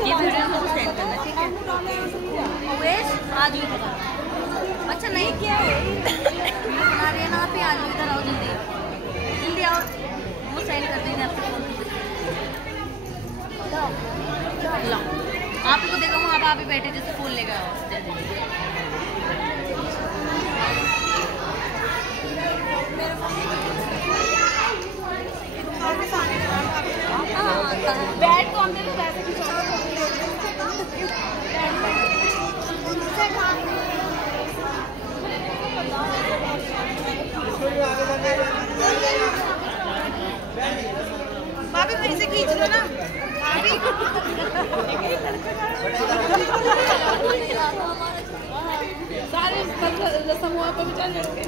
ये वीडियो को सेंड करना, ठीक है? वेश आज भी बता। अच्छा नहीं क्या है, वीडियो बना रही है ना आप, आज इधर आओ, जल्दी जल्दी आओ, वो सेंड कर देंगे आपके फोन पे। लो आप को देखो वहाँ आप ही बैठे जैसे फोन लेकर आओ जल्दी। बैठ कौन दे पैसे की भाभी फिर से खींच लो ना भाभी। सारे रस्म हुआ पर चल जाएंगे।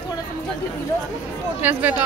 थोड़ा सा मुझे यस बेटा।